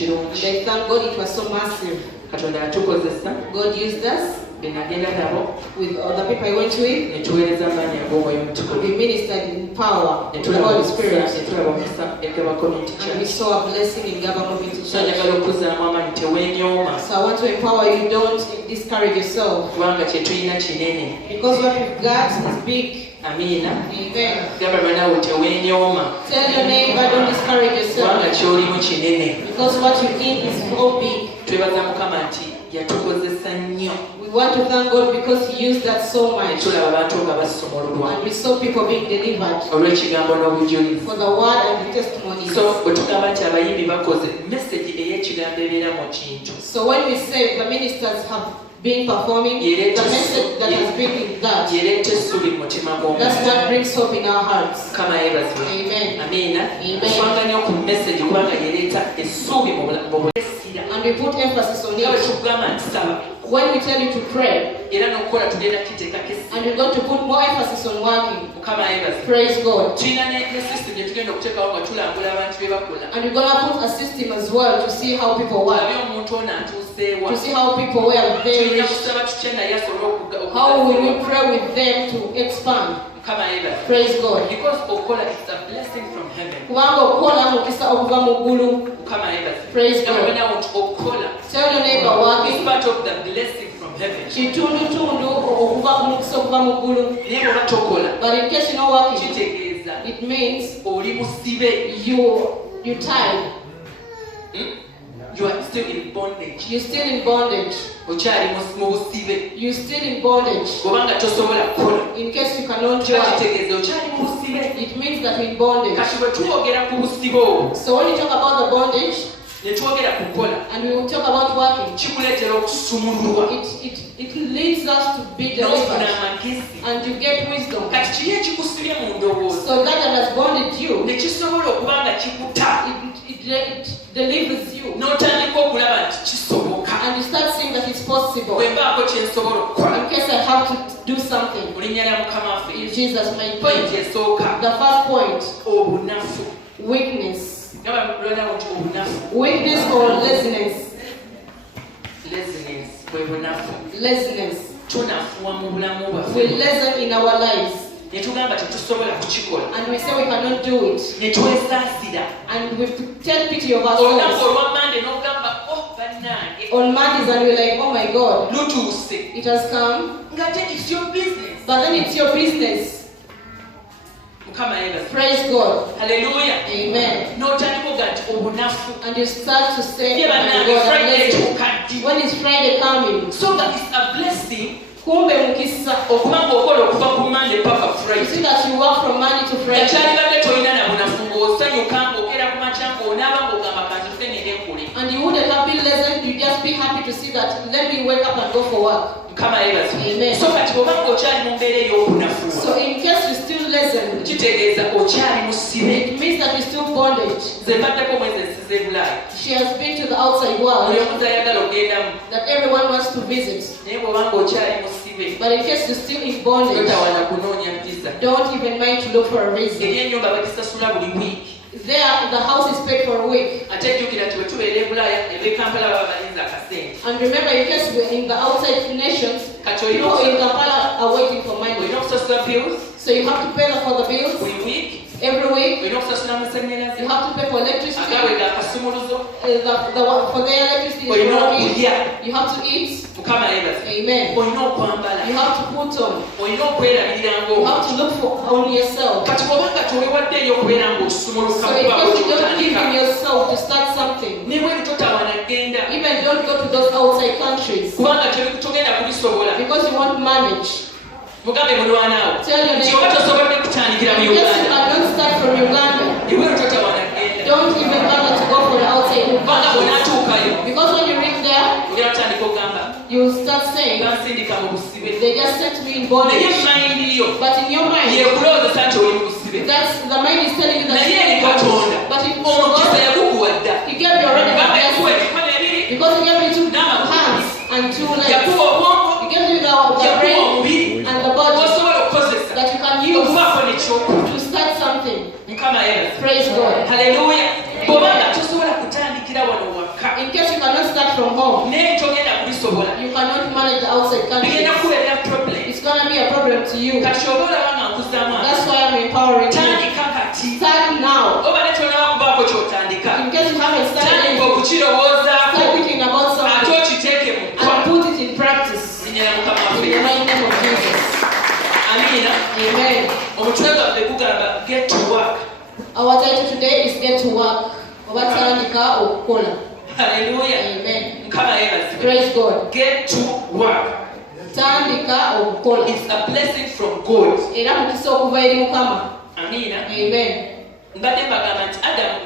kirungi. They thank God it was so massive. Katonda atukozesa. God used us. Benagenda nabo. With other people I went with. Netuweereza amaanyi ag'omwoyo omutukuvu. We ministered in power of the Holy Spirit. Netulaba omukisa Engaba Community Church. And we saw a blessing in Engaba Community Church. Njagala okuzzaamu amaanyi teweenyooma. So I want to empower you, don't discourage yourself. Kubanga kye tulina kinene. Because what we've got is big. Amiina. Amen. Gamba naawe teweenyooma. Tell your neighbor, don't discourage yourself. Kubanga ky'olimu kinene. Because what you need is so big. Twebaza Mukama nti yatukozesa nnyo. We want to thank God because He used that so much. Tulaba abantu nga basomolulwa. And we saw people being delivered. Olw'ekigambo n'obujulizi. For the word and the testimonies. So bwe tugamba nti abayimbi bakoze message ey'ekigambo ebeera mu kintu. So when we say the ministers have been performing, the message that has been in that, that's what brings hope in our hearts. Amen. Amen. And we put emphasis on it. When we tell you to pray, and we're going to put more emphasis on working. Praise God. And we're going to put a system as well to see how people work. To see how people were very rich. How will we pray with them to expand? Praise God. Because Okola is a blessing from heaven. Praise God. Tell your neighbor working. It's part of the blessing from heaven. But in case you're not working, it means you're tired. You are still in bondage. You're still in bondage. You're still in bondage. In case you cannot work, it means that you're in bondage. So when you talk about the bondage, and we will talk about working, it leads us to be delivered. And you get wisdom. So that has bonded you. It delivers you. And you start seeing that it's possible. In case I have to do something. In Jesus' name. The first point. Weakness. Weakness or laziness. Laziness. We lessen in our lives. And we say we cannot do it. And we take pity of ourselves. On Mondays and we're like, oh my God, it has come. But then it's your business. Praise God. Hallelujah. Amen. And you start to say, oh my God, when is Friday coming? So that is a blessing. You see that you work from Monday to Friday. And you wouldn't have been pleasant, you just be happy to see that let me wake up and go for work. Amen. So in case you're still pleasant, it means that you're still bondage. She has been to the outside world that everyone wants to visit. But in case you're still in bondage, don't even mind to look for a reason. There, the house is paid for a week. And remember, in case we're in the outside nations, people in Kampala are waiting for money. So you have to pay for the bills. Every week, you have to pay for electricity. For the electricity, you have to eat. Amen. You have to put on. You have to look for on yourself. So in case you don't give in yourself to start something, even don't go to those outside countries, because you won't manage. Tell your neighbor, yes, don't start from Uganda. Don't even bother to go for the outside countries. Because when you reach there, you start saying, they just set me in bondage. But in your mind, that's the mind is telling you that you're in bondage. But in God, He gave you already the blessing. Because He gave you 2 hands and 2 legs. He gave you the brain and the body that you can use to start something. Praise God. Hallelujah. home. naye togenda kubisobola You cannot manage the outside bigenda countries. kubeera problem It's going to be a problem to you. kati oba olaba nga nkuzaamu That's why I'm empowering you. tandika kati Start now. oba ne tonaba kubaako kyotandika In case you haven't started tandika anything, okukirowoozaako start thinking about ate something okiteeke mu and kkwa put it in practice. linnya lya mukama In the waffe mighty name of Jesus. amiina Amen. omutwe gwaffe gugamba get to work Our title today is Get to Work. Oba tandika okukola. haleluya Amen. mukama yeebazibwe Praise God. get to work Tandika okukola. is a blessing from God Era mukisa okuva eri Mukama. amiina Amen. mbadde mbagamba nti adamu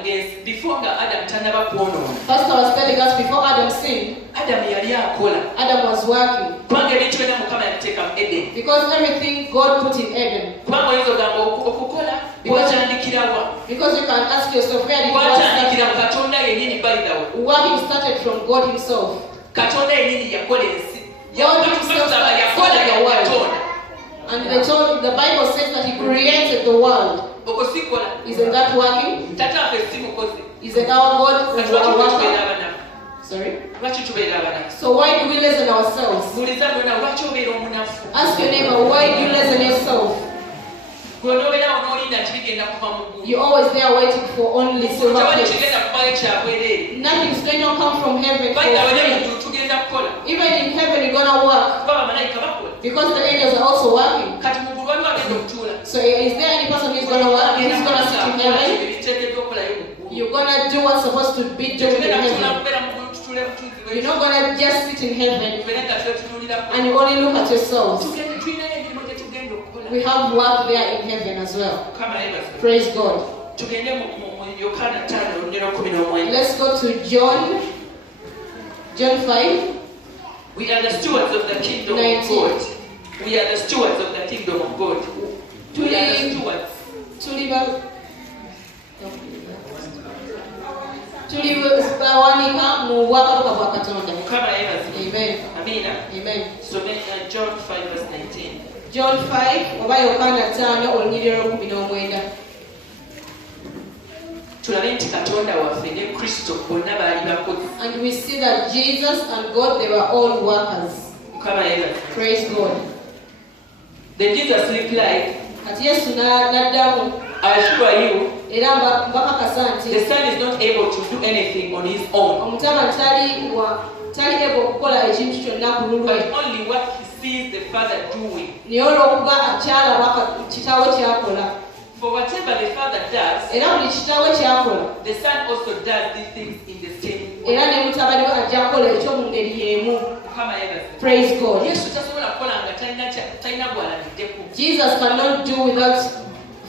before nga adamu tannaba kwonoona Pastor was telling us before Adam sinned, adamu yali akola Adam was working. kubanga ebintu byonna mukama yabiteeka mu edeni Because everything God put in Eden. kubanga oyinza ogamba okukola watandikirawa Because you can ask yourself, where did God watandikira start? mu katonda yennyini bayirawo Working started from God Himself. katonda yennyini yakola ensi God himself yakola started the world. yatonda And the Bible says that He created the world. okosikola Isn't that working? tataffe si mukozi Isn't our God kati our lwaki tubeera worker? abanafu Sorry. lwaki tubeera abanafu So why do we lessen ourselves? buuliza mwena lwaki obeera omunafu Ask your neighbor, why do you lessen yourself? gweonobeerawo n'olinda nti bigenda kuva mu ggulu You're always there waiting for only silver tewali plates. kigenda kuvayo kyabwereere Nothing's going to come from heaven for bayita bane free. muggulu tugenda kukola Even in heaven, you're going to work. kuba bamalayika bakola Because the angels are also working. kati muggulu waliwo agenda okutuula So is there any person who's going to work? Who's going to sit in heaven? ebiteekeddwa okukolayo mu ggulu You're going to do what's supposed to be done in tetugenda kutuula heaven. kubeera mu ggulu tutuule butuuzi You're not going to just sit in heaven tubeere nga twetunuulirako and you only look at yourselves. tugende tulinayo emirimu gye tugenda okukola We have work there in heaven as well. mukama yebaze Praise God. tugende mu yokaana 5:19. Let's go to John 5. We are the stewards of the kingdom of 19. God. We are the stewards of the kingdom of God. We are the stewards. tulibawanika mu bwakabaka bwa Katonda. Mukama yebaze. Amen. Amina. Amen. So John 5:19. John 5 oba Yokaana 5 olunyiriro 19. Tulabe nti Katonda waffe ne Kristo bonna baali bakozi. And we see that Jesus and God, they were all workers. Mukama yebaze. Praise God. Then Jesus replied, Kati Yesu n'addamu I assure you, era mbakakasa nti the Son is not able to do anything on his own, omutama tali ebo okukola ekintu kyonna ku lulwe, but only what he sees the Father doing. naye olw'okuba akyalaba kitaawe kyakola. For whatever the Father does, Era buli kitaawe kyakola, the Son also does these things in the same way. era ne mutabani we ajja kukola ekyo mu ngeri y'emu. Mukama yebaze. Praise God. Yesu tasobola kukola nga talina gw'alabiddeku. Jesus cannot do without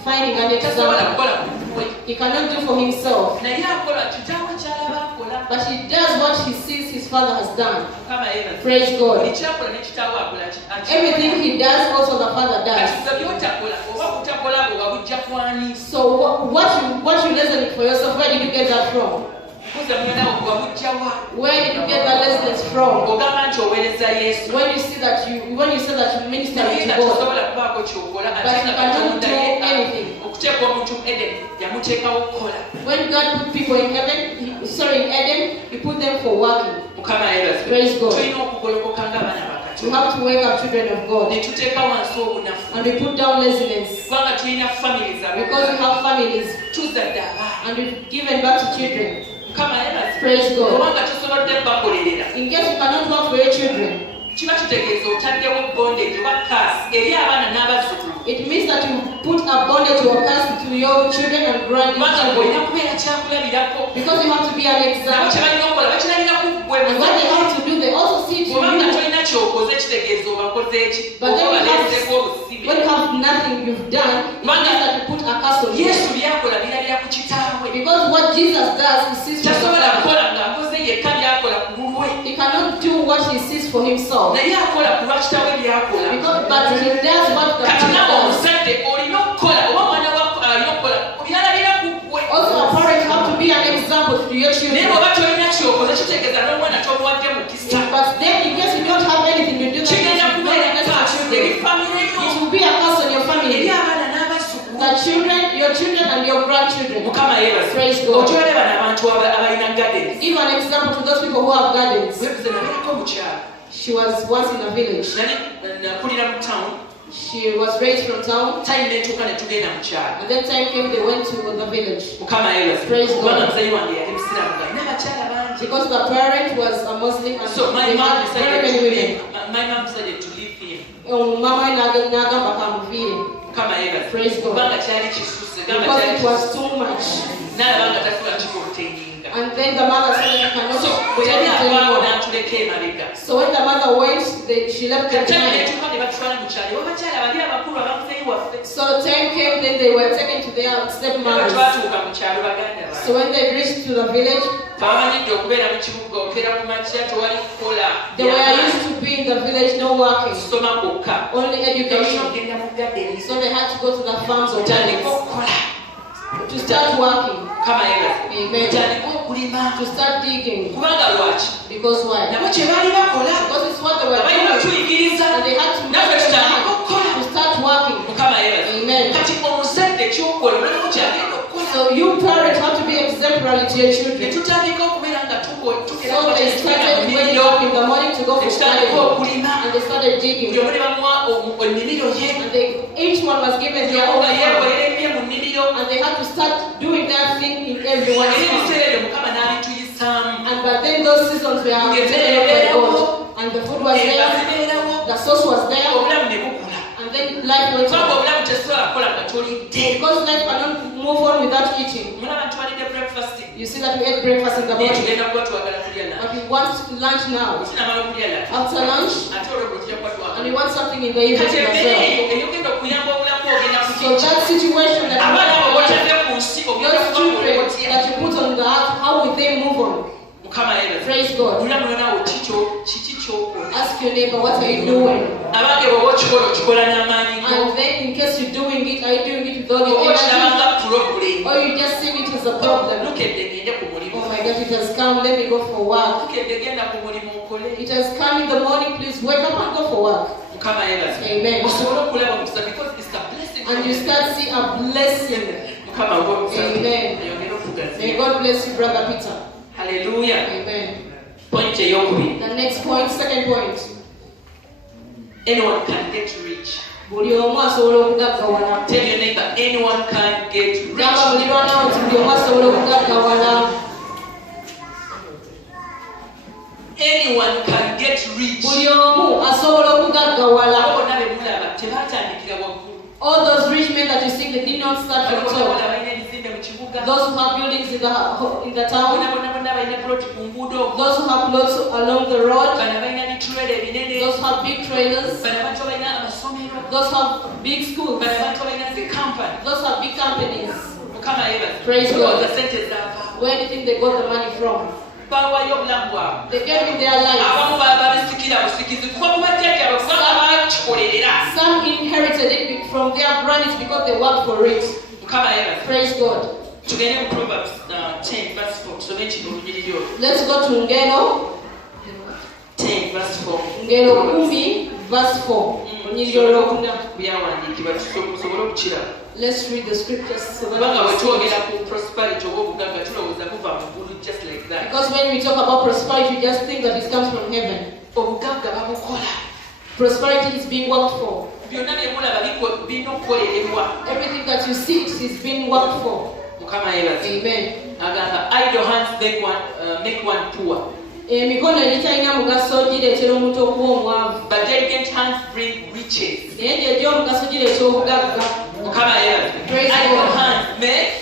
finding an Tasobola example. kukola ku bubwe. He cannot do for himself, Naye akola kitaawe ky'alaba akola. but he does what he sees his father has done. Mukama yebaze. Praise Buli God. kyakola ne kitaawe akola ki? Everything he does, also the father does. Kati gwe by'otakola oba kutakola bwe wabujja kwani? So what you listen for yourself, where did you get that from? Kuza mwenawo gwe wabujja wa? Where did you get that lessons from? Ogamba nti oweereza Yesu. When you say that you minister Naye to nga God, tosobola kubaako ky'okola But ate you nga cannot Katonda do ye anything. okuteeka omuntu mu Edeni yamuteekawo okukola. when God put people in heaven, in Eden, He put them for working. Mukama yebaze. Praise God. Tulina okugolokoka ng'abaana ba You Katonda. have to wake up, children of God, Ne tuteeka wansi obunafu. and we put down laziness Kubanga tulina family zaabwe. because we have families Tuzadde abaana. and we've given back to children. Mukama yebaze. Praise God. Kubanga tosobodde bakolerera. In case you cannot work for your children, Kiba kitegeeza otaddewo bondage oba kaasi eri abaana n'abazzukulu. it means that you put a bondage or a curse to your children and Kubanga grandchildren, olina kubeera kyakulabirako. because you have to be an Nabo example. kye balina okukola bakirabirako ggwe And what they have to do, they also see to bw'obanga you. tolina kyokoze kitegeeza obakoze eki But then oba you have- balezeeko obusibe. When you have nothing you've done, it means that you put a curse on you. Yesu byakola birabira ku kitaawe. Because what Jesus does, He sees for Tasobola Himself. kukola ng'akoze yekka byakola ku lulwe. He cannot do what He sees for Himself. Naye akola ku lwa kitaawe byakola. But He does what the Kati Father naawe does. omuzadde olina okukola oba omwana wako alina okukola byalabira ku ggwe. Also, a parent have to be an example to your Naye children. bw'oba tolina kyokoze kitegeeza n'omwana tomuwadde mukisa. But then, in case you don't have anything to do, that Kigenda you don't kubeera bless your kaasi children. eri famire yo. It will be a curse on your Eri family. abaana n'abazzukulu. The children, your children, and your grandchildren. grandchildren. Mukama yebaza. Praise God. Okyole bano abantu abalina gardens. Give an example to those people who have gardens. Webuze nabeerako mu kyalo. She was once in a village. Nakulira mu town. She was raised from town. Time netuuka ne tugenda mu kyalo. And then time came, they went to the village. Mukama yebaza. Praise God. Kubanga muzayi wange yali musiraamu nga n'abakyala bangi. Because the parent was a Muslim and So my they mom had very many women. decided to leave him. Mama n'agamba kamuviire. Mukama yebaza. Praise God. Kubanga kyali kisusse. Because it was too much. N'alaba nga tasobola kikontaininga. And then the mother said, "You cannot So take it anymore." n'atuleka emabega. So when the mother went, she left them Kati behind. netuuka ne batwala mu kyalo. Abakyala bali abakulu abamuzeeyi waffe. So time came, then they were taken to their stepmothers. Twatuuka mu kyalo baganda So when they reached to the village, bamanyidde okubeera mu kibuga okeera ku makya tewali kukola. they were used to be in the village, no working, Kusoma kwokka. only education. Ogenda mu gadeni. So they had to go to the farms or Otandika gardens okukola. to start working, Mukama yebaza. Amen. Otandika okulima. to start digging. Kubanga lwaki? Because why? Nabo kye baali bakola. Because it's what they were Balina doing. batuyigiriza. And they had to Naffe make them tutandika okukola. to start working. Mukama yebaza. Amen. Kati omuzadde ky'okola olabako kyagenda okukola. So you parents have to be exemplary to your Ne children. tutandika okubeera nga tugera So they started waking up in the morning to go ne for tutandika gardening. okulima. And they started Buli digging. omu ne bamuwa ennimiro ye. And each one was given their own nga farm. yeekolera ebye mu nnimiro. And they had to start doing that thing in everyone's Era farm. ebiseera ebyo Mukama n'abituyisaamu. And but then those seasons were taken up by God. And the food was Enva there, zibeerawo. the sauce was there, Obulamu ne bukula. and then life went Kubanga on. obulamu tesobola kukola nga tolidde. Because life cannot move on without eating. Mulaba ntwalidde breakfast. You see that we ate breakfast in the Naye morning, tugenda kuba twagala kulya lunch. but we want lunch now. Tinamala okulya lunch. After lunch, Ate olwo tujja kuba and we twagala. want something in the evening Kati as emmere well. eyo eyogenda okuyamba obulamu ogenda So kukijja. that situation that Abaana abo you have, botadde ku nsi ogenda those kuba children olwotya. that you put on the earth, how will they move on? Mukama yebaza. Praise God. Olula mulonaawo kiki ky'okola. Ask your neighbor, what are you doing? Abange bw'oba okikola okikola n'amaanyi go. And then in case you're doing it, are you doing it with all your Oba okiraba energy? nga problem. Or you just see it as a problem? Lukedde ngende ku mulimu. Oh my gosh, it has come, let me go for work. Lukedde genda ku mulimu okole. It has come in the morning, please wake up and go for work. Mukama yebaza. Amen. Osobole okulaba omukisa because it's a blessing. And you start see a blessing. Mukama ng'omukisa. Amen. Ayongere okugaziya. May God bless you, Brother Peter. Hallelujah. Amen. Point ey'okubiri. The next point, second point. Anyone can get rich. Buli omu asobola okugaggawala. Tell your neighbor, anyone can get rich. Gamba muliraanwa nti buli omu asobola okugaggawala. Anyone can get rich. Buli omu asobola okugaggawala. Abo bonna be mulaba tebaatandikira waggulu. All those rich men that you see, they did not start from Abo bonna top. balina ebizimbe mu kibuga. Those who have buildings in the Bonna town, bonna balina ploti ku nguudo. those who have plots along the road, Bano balina bitulere ebinene. those who have big trailers, Bano bato balina amasomero. those who have big schools, Bano bato balina zi kampani. those who have big companies. Mukama yebaza. Praise God. Za sente zaava. Where do you think they got the money from? Bawaayo obulamu bwabwe. They gave in their lives. Abamu babisikira busikizi kuva mu bajjajjabwe kubanga baakikolerera. Some inherited it from their grannies because they worked for it. Mukama yebaza. Praise God. Tugende mu Proverbs 10 verse 4. Tusome olunyiriri olwo. Let's go to Ngero. 10 verse 4. Ngero 10 verse 4. Olunyiriri olwokuna. Byawandiikibwa tusobole okukira. Let's read the scriptures so that Kubanga bwe we twogera ku prosperity oba obugagga tulowooza buva mu ggulu just like that. Because when we talk about prosperity, we just think that it comes from heaven. Obugagga babukola. Prosperity is being worked for. Byonna bye mulaba birina okukolererwa. Everything that you see is being worked for. Mukama yebaza. Amen. Agamba idle hands make one poor. Emikono egitalina mugaso gireetera omuntu okuba omwavu. But diligent hands bring riches. Naye gye gy'omugaso gireeta obugagga. Mukama yebaza. Praise Idle God. hands make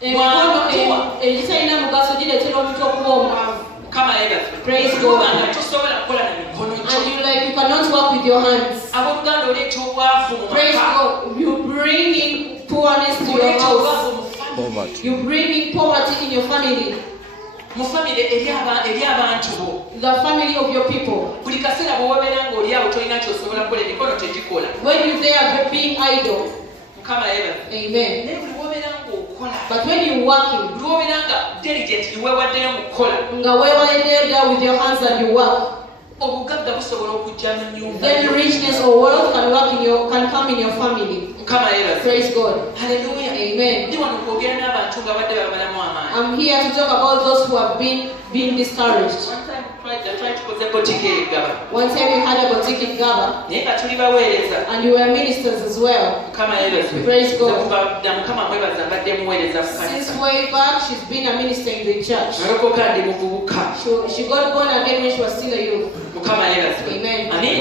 Emikono one poor. egitalina mugaso gireetera omuntu okuba omwavu. Mukama yebaza. Praise God. Kubanga tosobola kukola na mikono gyo. And you cannot work with your hands. Abooluganda oleeta obwavu mu Praise maka. God. You bring in poorness to your Oleeta house. obwavu mu family. You bring in poverty in your family. Mu family eri abantu bo. The family of your people. Buli kaseera bw'obeera ng'oli awo tolina ky'osobola kukola emikono tegikola. When you there being idle. Mukama yebaza. Amen. Naye buli bw'obeera ng'okola. But when you working, Buli bw'obeera nga diligent weewaddeyo mu kukola. nga weewaleddera with your hands and you work. obugagga busobola okujja mu nnyumba. Then richness or wealth can come in your family. Praise God. Hallelujah. Amen. Ndi wano kwogera n'abantu nga badde babalamu amaanyi. I'm here to talk about those who have been discouraged. One time we had a boutique in Gaba, and you were ministers as well. Praise God. Since way back, she's been a minister in the church. She got born again when she was still a youth. Amen. Amen.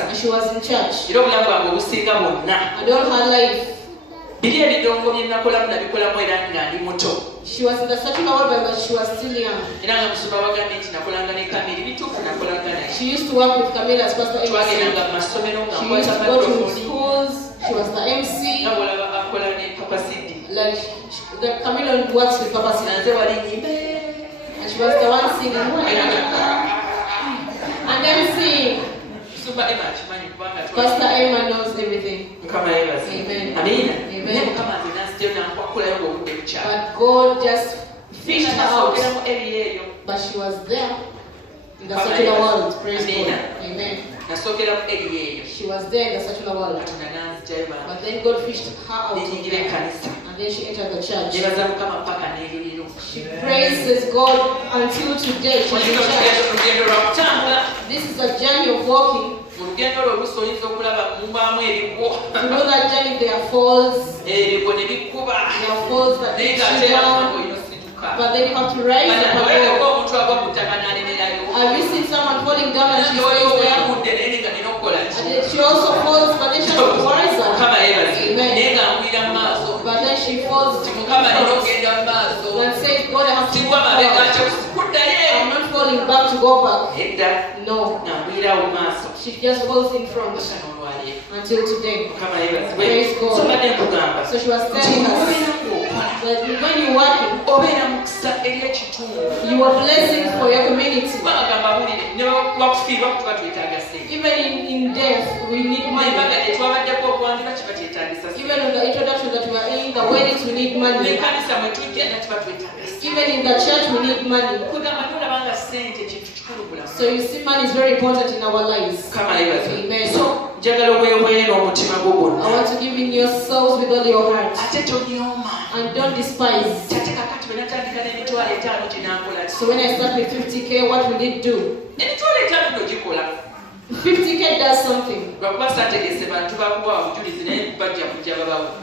And she was in church. And all her life, she was in the secular world, but she was still young. She used to work with Camille as Pastor MC. She used to go to schools. She was the MC. Like the Camille works with Papa Sid. And she was the one singing. And MC. Pastor Emma knows everything. Amen. Amen. But God just fished her out. But she was there in the secular world. Praise God. Amen. She was there in the secular world. But then God fished her out. And then she entered the church. She praises God until today. She's in church. This is a journey of walking. You know that journey, there are falls. There are falls that take you down. But then you have to rise up and go. Have you seen someone falling down and she stays there? And she also falls, but then she has to rise up. Amen. But then she falls and says, God, I have to go back. I'm not falling back to go back. No. She just falls in front until today. Praise God. So she was telling us that when you're working, you are blessings for your community. Even in death, we need money. Even in the introduction that we are in, the weddings, we need money. Even in the church, we need money. So you see, money is very important in our lives. Amen. So I want to give in yourselves with all your heart. And don't despise. So when I start with 50K, what will it do? 50K does something.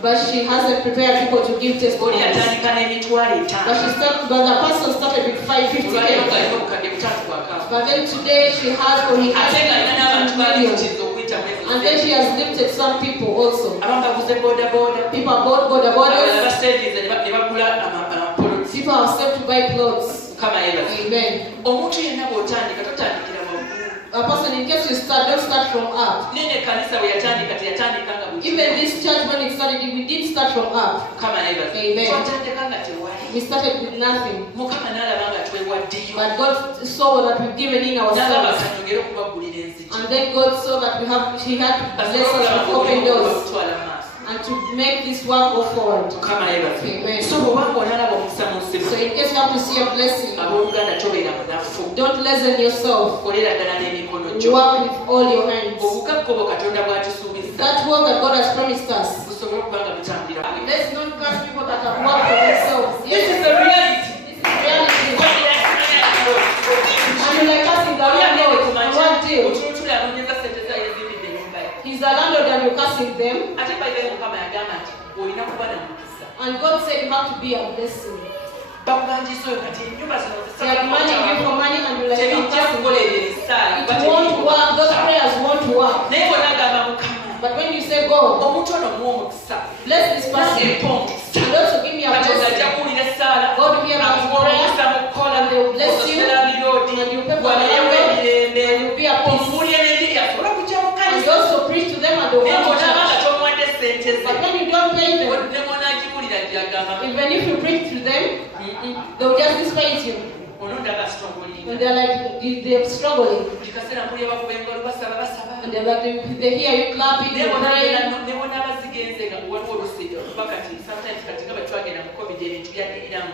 But she hasn't prepared people to give testimonies. But the person started with 50K. But then today she has only millions. And then she has lifted some people also. People bought borders. People have saved to buy clothes. Amen. A person, in case you start, don't start from up. Even this church, when it started, we did start from up. Amen. We started with nothing. But God saw that we've given in ourselves. And then God saw that He had blessed us with open doors. And to make this work go forward. Amen. So in case you have to see a blessing, don't lessen yourself. Work with all your hands. That work that God has promised us. Let's not curse people that have worked for themselves. Yes. This is the reality. This is reality. And you're like cursing the landlord. What deal? He's a landlord and you're cursing them. And God said you have to be a blessing. They are demanding you for money and you're like, I'm cursing. It won't work. Those prayers won't work. But when you say, God, bless this person, and also give me a blessing, God will hear my prayer, and they will bless you, and you pay for the language, and you will be a peace. And you also preach to them, and they will come to church. But when you don't pay them, even if you preach to them, they will just despise you. And they're like, they're struggling. And they're like, they hear you clapping, they're praying.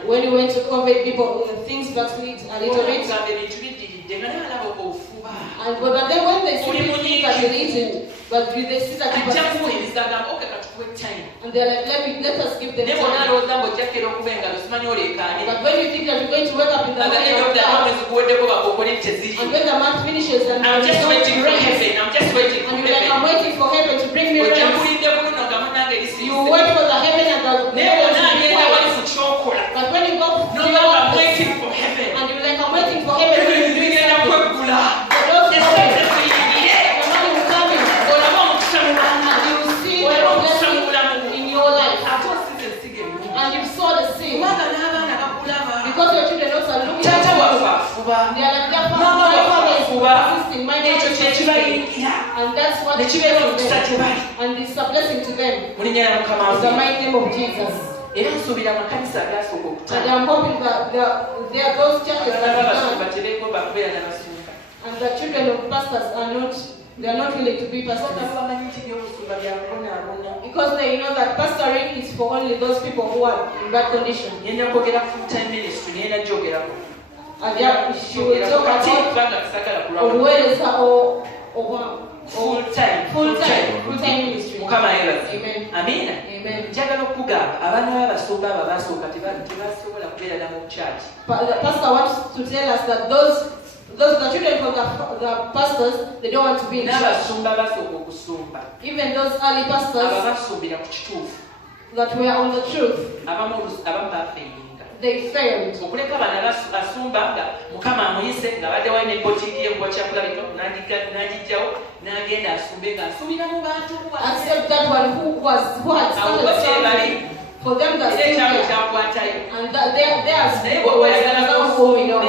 When you went to COVID, people, things backslid a little bit. And but then when they see things that you're eating, but they see that you and they're like, let us give them time. But when you think that you're going to wake up in the morning of God, and when the month finishes and I'm just waiting for heaven, and you're like, I'm waiting for heaven to bring me rest. You wait for the heaven and the but when you go I'm waiting for heaven. and you're like, I'm waiting for heaven, The doors will come in. And you will see the blessing in your life. And you saw the seed. Because your children also are looking at you. They are like, my father is assisting, my mother is assisting. And that's what is them. And it's a blessing to them. In the mighty name of Jesus. And I'm hoping that there are those churches that are and the children of pastors are not willing to be pastors. Because they know that pastoring is for only those people who are in bad condition. And she will talk about full-time ministry. Amen. Amen. The pastor wants to tell us that those the children of the pastors, they don't want to be in church. Even those early pastors that were on the truth, they failed. Except that one who had started something for them that stayed there. And they are going on.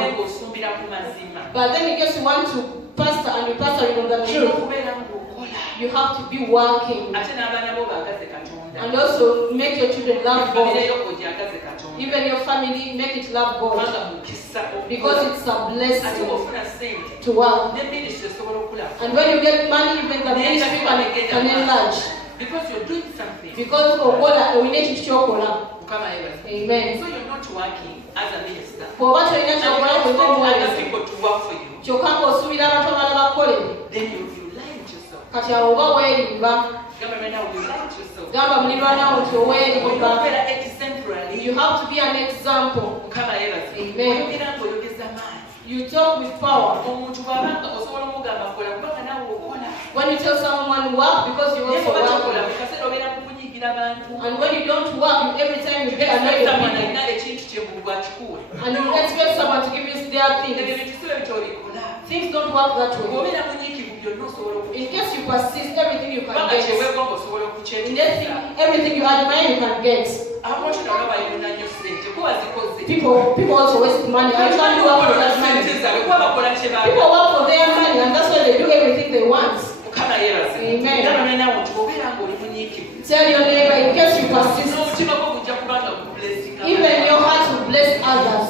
But then in case you want to pastor and you pastor on the truth, you have to be working. And also make your children love God. Even your family, make it love God. Because it's a blessing to work. And when you get money, even the ministry can enlarge. Because you're doing something. Because we need to show God. Amen. So you're not working as a minister. For what you need to work with other people to work for you. Then you lie to yourself. Government now will lie to yourself. You have to be an example. Amen. You talk with power. When you tell someone work, because you also work. And when you don't work, every time you get annoyed with people. And you expect someone to give you their things. Things don't work that way. In case you persist, everything you can get. Everything you admire, you can get. People also waste money. I can't work for that money. People work for their money, and that's why they do everything they want. Amen. Tell your neighbor, in case you persist, even your heart will bless others.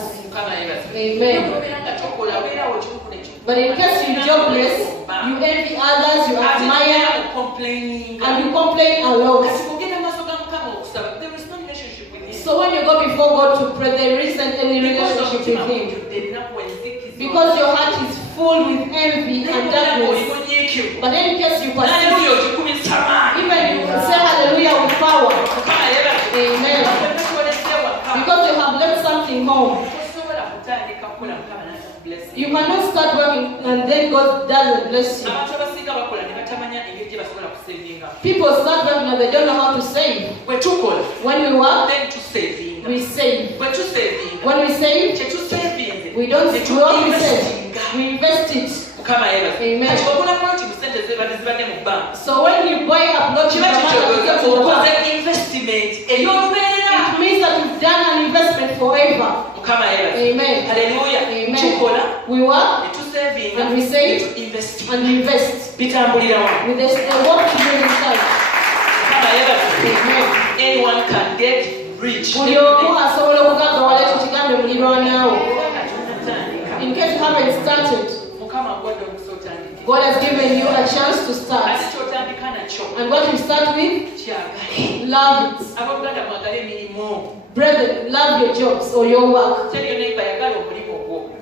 Amen. But in case you jobless, you envy others, you admire, and you complain a lot. So when you go before God to pray, there isn't any relationship with Him. Because your heart is full with envy and darkness. But then in case you persist, even you say hallelujah with power. Amen. Because you have left something home. You cannot start working and then God doesn't bless you. People start working and they don't know how to save. When we work, we save. When we save, we don't save, we invest it. Amen. So when you buy a plot, it means that you've done an investment forever. Amen. Hallelujah. Amen. We work and we save and we invest. With the work to do inside. Amen. Anyone can get rich. In case you haven't started, God has given you a chance to start. And what you start with, love it. Brethren, love your jobs or your work. Tell your neighbor,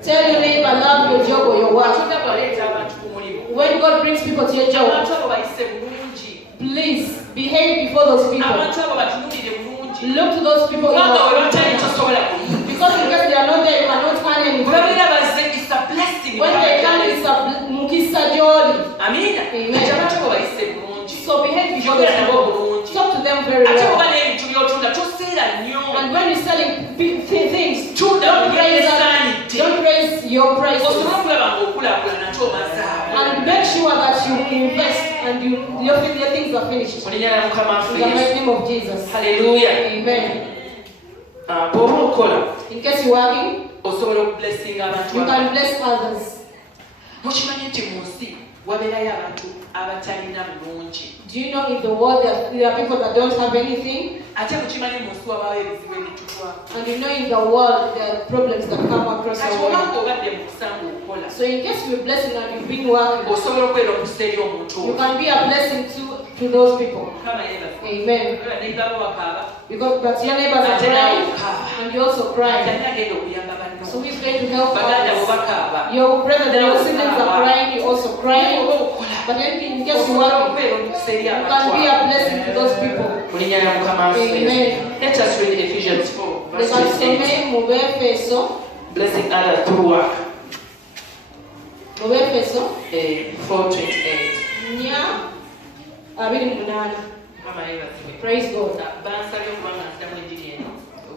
Tell your neighbor, love your job or your work. Katonda bw'aleeta abantu ku mulimu, When God brings people to your job, abantu abo bayise bulungi, please behave before those people. abantu abo batunuulire bulungi, Look to those people in kubanga we your batali life. tosobola kuyiga. Because in case they are not there, you cannot find anything. Bw'abeera bazze, it's a blessing. When they come, it's a mukisa joli. Amiina. Amen. Kati abantu abo bayise bulungi, So behave before yogera those nabo people. bulungi. Talk to them very Ate well. oba n'ebintu by'otunda toseera nnyo. And when you're selling things, Tunda don't raise esaanidde. don't raise your prices. Osobola okulaba ng'okulaakulana nate omazaawo. And make sure that you invest and your things are finished. Mu linnya lya Mukama waffe In the Yesu. mighty name of Jesus. Haleluya. Amen. Bw'oba okola, In case you're working, osobola okublessinga abantu you abalala. can bless others. Mukimanyi nti mu nsi wabeerayo abantu abatalina bulungi. Do you know in the world that there are people that don't have anything? Ate mukimanyi mu nsi wabaawo ebizibu ebitutwa. And you know in the world there are problems that come across Kati the oba world. ng'obadde mu kusanga okola, So in case you're blessing and you've been working, osobola okubeera omukisa eri omuntu you oyo. can be a blessing to those people. Mukama yeebazibwe. Amen. Oba n'ebaabo bakaaba, Because but your neighbors are ate nawe crying okaaba. and you also cry. Ate agenda okuyamba banno. So he's going to help Baganda bo others. bakaaba. Your brothers and your siblings are crying, you also cry. Oba okola, But in case you're osobola working, okubeera omukisa eri you abantu can be abo. a blessing to those people. Mu linnya lya Mukama waffe Yesu. Amen. Let us read Ephesians 4, verse Reka 28. tusome mu Befeso, Blessing others through work. mu Befeso 4:28. 4:28. Mukama yeebazibwe. Praise God. Bansabye okubanga nziramu enjiri eno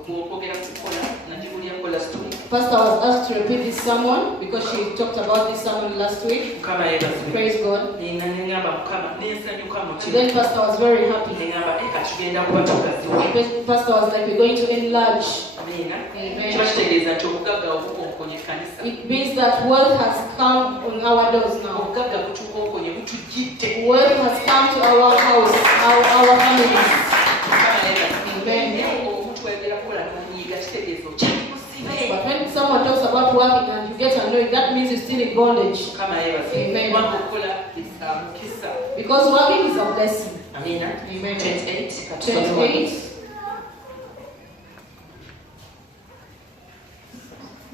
okwogera ku kukola nagibulya kola story. Pastor was asked to repeat this sermon because she talked about this sermon last week. Mukama yeebazibwe. Praise God. Nina nengamba Mukama nensanyuka And mutima. then Pastor was very happy. Nengamba eka tugenda kuba tugaziwe. Pastor was like, we're going to enlarge. Amiina. Amen. Kiba kitegeeza nti obugagga obukonkonye ekkanisa. It means that wealth has come on our doors now. Obugagga butukonkonye butujjidde. Wealth has come to our house, our families. Mukama yeebazibwe. Amen. Naye omuntu ayogera kukola n'onyiiga kitegeeza okyalimusibe. But when someone talks about working and you get annoyed, that means you're still in bondage. Mukama yeebazibwe. Amen. Kubanga okukola mukisa. Because working is a blessing. Amiina. Amen. 28. 28.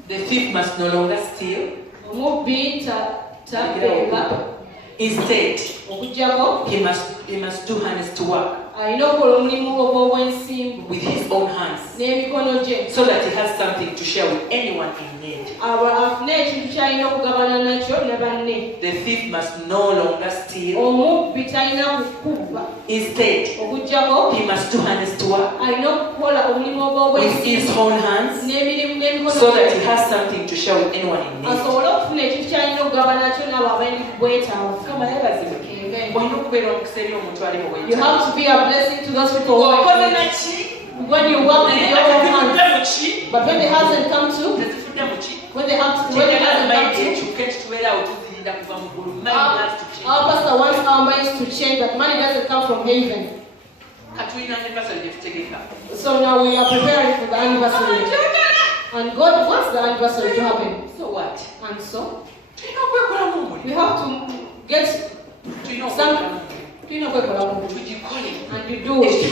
The thief must no longer steal. Omubbi tabeera Instead, okuggyako he must do honest work alina okukola omulimu ogw'obwensimbu with his own hands, n'emikono gye so that he has something to share with anyone in need. afune ekintu kyalina okugabana nakyo ne banne. The thief must no longer steal. Omubbi talina kukubba Instead, okuggyako he must do honest work alina okukola omulimu with his ogw'obwensimbu own hands, n'emirimu n'emikono so that gye he has something to share with anyone in need. asobole okufuna ekintu kyalina okugaba nakyo nabo abali bwetaavu. Mukama yeebazibwe. Amen. Olina okubeera omukisa eri omuntu ali mu You bwetaavu. have to be a blessing to those people who Okoze are naki? when you work with your own hands. Tezifudde mu ki? But when the hasn't come to, Tezifudde mu ki? when the hasn't come to, our pastor wants our minds to change that money doesn't come from heaven. So now we are preparing for the anniversary. And God wants the anniversary to happen. So what? And so, we have to get some, and you do it.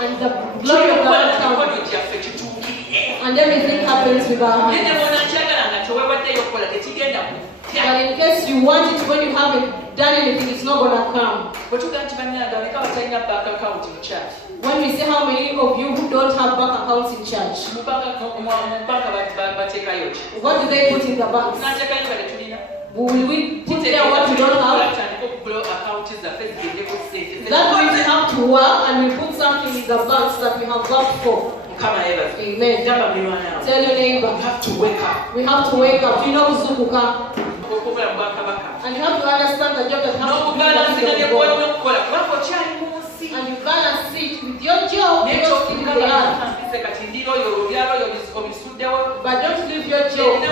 And the glory of God comes. And everything happens with our hands. But in case you want it when you haven't done anything, it's not going to come. When we say how many of you who don't have bank accounts in church, what do they put in the banks? Will we put there what we don't have? That means we have to work and we put something in the banks that we have worked for. Amen. Tell your neighbor. We have to wake up. We have to wake up. You know Zubuka. And you have to understand the job that has to be done. And you balance it with your job. But don't leave your job.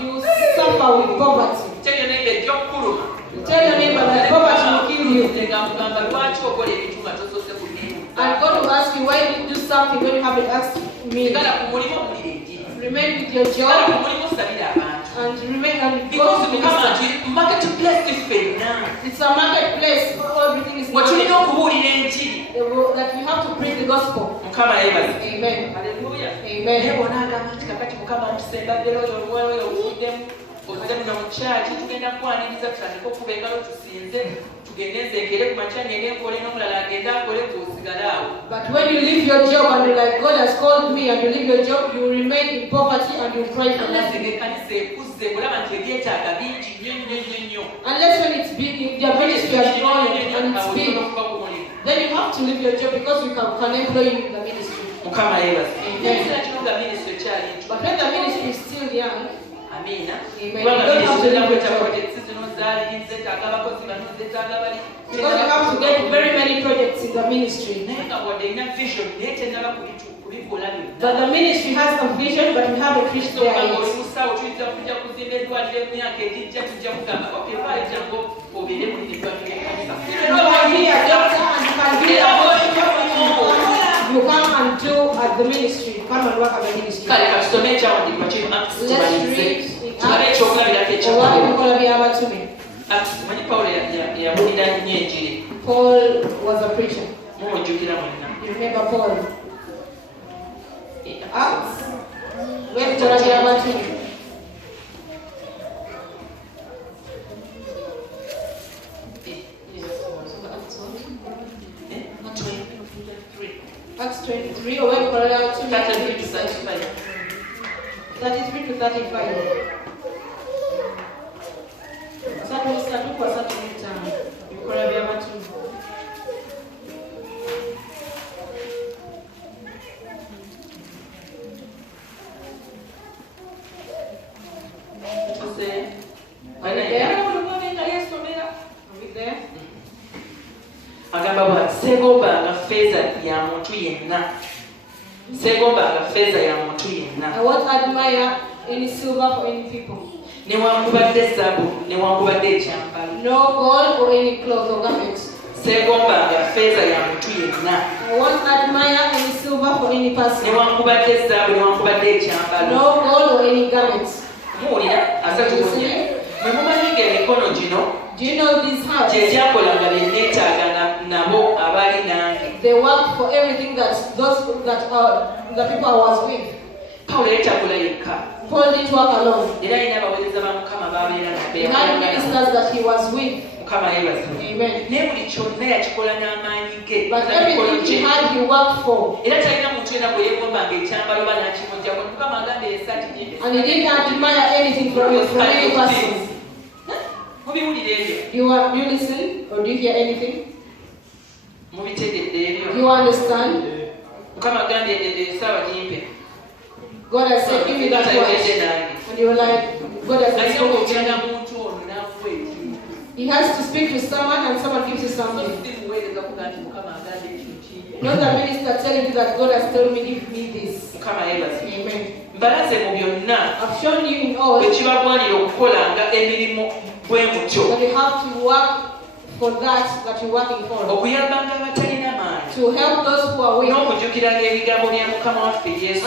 You suffer with poverty. Tell your neighbor that poverty will kill you. And God will ask you, why did you do something when you haven't asked me? Remain with your job and remain and go to minister. It's a marketplace. Everything is market. that we have to preach the gospel. Amen. Hallelujah. Amen. But when you leave your job and you're like, God has called me, and you leave your job, you remain in poverty and you pray for nothing. Unless when it's big, your ministry has grown and it's big, then you have to leave your job because we can employ you in the ministry. Amen. But when the ministry is still young, amen. You don't have to leave your job. Because you have to get very many projects in the ministry. But the ministry has a vision, but we have a Christian there. You come and do at the ministry. Come and work at the ministry. Let's read Paul was a preacher. You remember Paul? Acts. Let's go to Acts 23, or when Paul out to 33 to 35. 33 to 35. I won't admire any silver for any people. No gold or any clothes or garments. I won't admire any silver for any person. No gold or any garments. Do you know these hands? They work for everything that those that the people I was with. Paul didn't work alone. He had ministers that he was with. Amen. But everything he had, he worked for. And he didn't admire anything from any person. You listen or do you hear anything? You understand? God has said, give me that watch. And you were like, God has said, He has to speak to someone and someone gives you something. Not the minister telling you that God has told me, give me this. Amen. I've shown you in all that you have to work for that you're working for. To help those who are weak.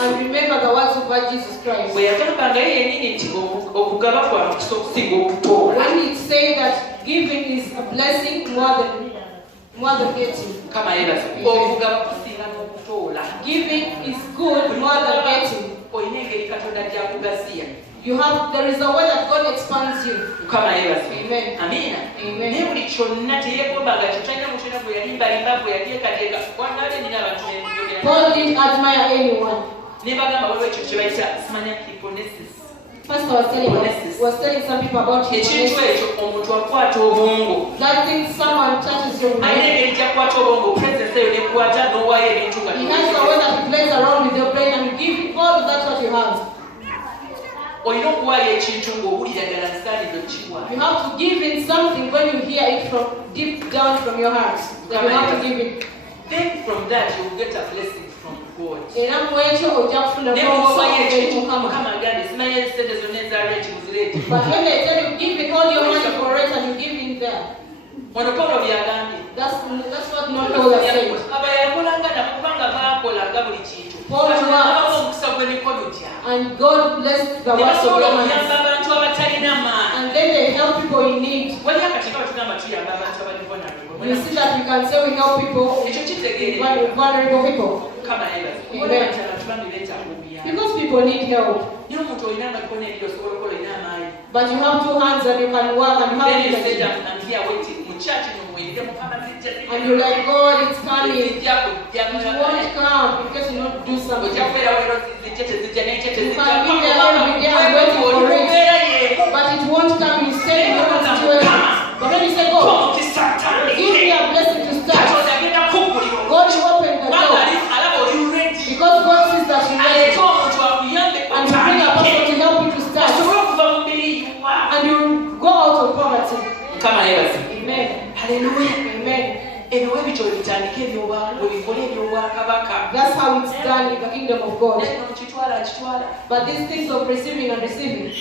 And remember the words of God Jesus Christ. When he said that giving is a blessing more than getting. Giving is good more than getting. There is a way that God expands you. Amen. Amen. Paul didn't admire anyone. Pastor was telling some people about his that thing someone touches your brain. He has a way that he plays around with your brain and you give all that's what you have. You have to give in something when you hear it from deep down from your heart. You have to give it. Then from that you will get a blessing from God. But when they tell you give it all your money for it and you give in there. That's what not Paul has said. Paul worked, and God blessed the works of your hands. And then they help people in need. You see that we can say we help people. vulnerable people. Kama eba. Amen. Because people need help. But you have 2 hands and you can work and you have energy. And you're like, God, it's coming. It won't come because you don't do something. You can be there every day and waiting for it. But it won't come. You stay in your situation. But when you say, God, give me a blessing to start, God will open the door. Because God sees that you're ready. And you bring a person to help you to start. And you go out of poverty. Amen. Hallelujah. Amen. That's how it's done in the kingdom of God. But these things of receiving and receiving,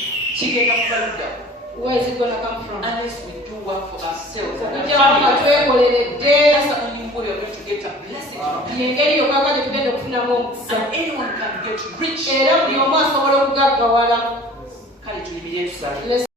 where is it going to come from? Unless we do work for ourselves. And That's the only way we are going to get a blessing from Him. And anyone can get rich. Let's